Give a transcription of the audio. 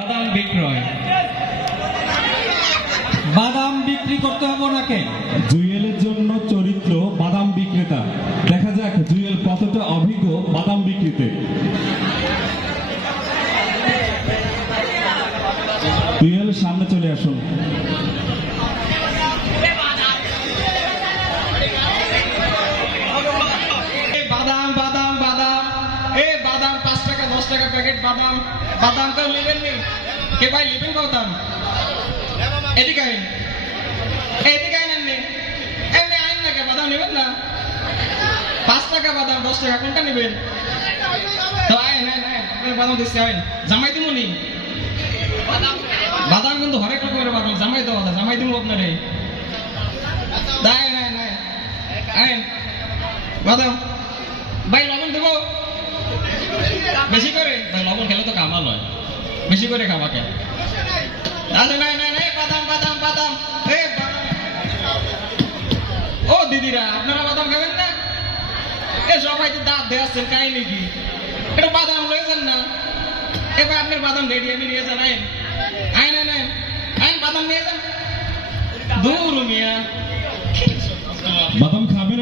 বাদাম বিক্রয়। বাদাম বিক্রি করতে হবে ওনাকে। জুয়েলের জন্য চরিত্র বাদাম বিক্রেতা। দেখা যাক জুয়েল কতটা অভিজ্ঞ বাদাম বিক্রিতে। জুয়েল সামনে চলে আসুন। বাদাম বাদাম বাদাম, এই বাদাম 5 টাকা 10 টাকা প্যাকেট বাদাম। বাদাম তো নেবেন নি কে ভাই? নেবেন বাদাম? এদিকে আইন, এদিকে আইন। এমনি আইন না কে? বাদাম নেবেন না? 5 টাকা বাদাম 10 টাকা কোনটা নেবেন? তো আইন আইন আইন, আপনার বাদাম দিচ্ছি। আইন জামাই দিব নি? বাদাম কিন্তু হরেক রকমের বাদাম, জামাই দেওয়া যায়, জামাই দিব আপনারে। আইন আইন আইন আইন বাদাম। ভাই লবণ দেবো বেশি করে? ভাই লবণ খেলে তো কামাল হয়, বেশি করে খাওয়াকে। আচ্ছা নাই নাই নাই, বাদাম বাদাম বাদাম। ও দিদিরা, আপনারা বাদাম খাবেন না? এ সবাই তো দাঁত দেওয়াচ্ছেন, কাই নাকি? এটা বাদাম রয়েছেন না? এবার আপনার বাদাম রেডি, আমি নিয়ে যান। আইন আইন আইন আইন আইন, বাদাম নিয়ে যান। দূর মিয়া, বাদাম খাবেন?